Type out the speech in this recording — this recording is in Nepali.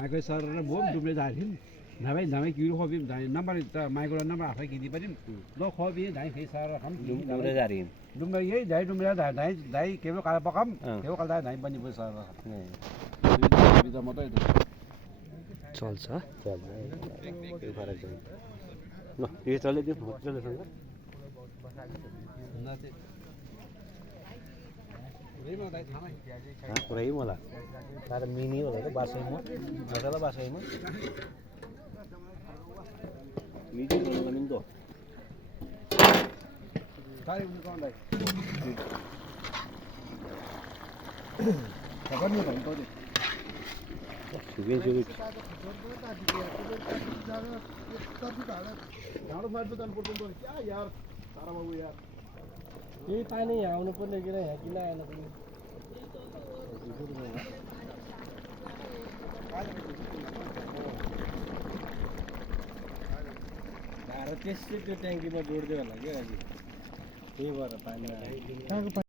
माइको सर र म डुब्ने जाएको थियौँ नभए नभए किरो खोप्यौँ नम्बर त माइकोलाई नम्बर आफै किनि पनि ल खोपिएँ धाइ फेरि सर हम डुम्रे जारी डुम्बा यही धाइ डुम्बेर धाइ धाइ केवल काला पकाम केवल काला धाइ बनि पऱ्यो सर बिदा मात्रै चल्छ चल्छ केही फरक छैन ल यो चल्यो त्यो चल्योसँग पुरै मलाई तर मिनी होला त बासैमा मजाला बासैमा मिनी होला मिन्टो तारिक मुकाउन दाइ खबर नि भन्नु पर्यो सुगे सुगे ढाडो मार्नु जानु पर्छ क्या यार तारा बाबु यार यही पानी यहाँ आउनु पर्ने किन यहाँ किन आएन पनि त्यसै त्यो ट्याङ्कीमा जोड्दै होला क्या त्यही भएर पानी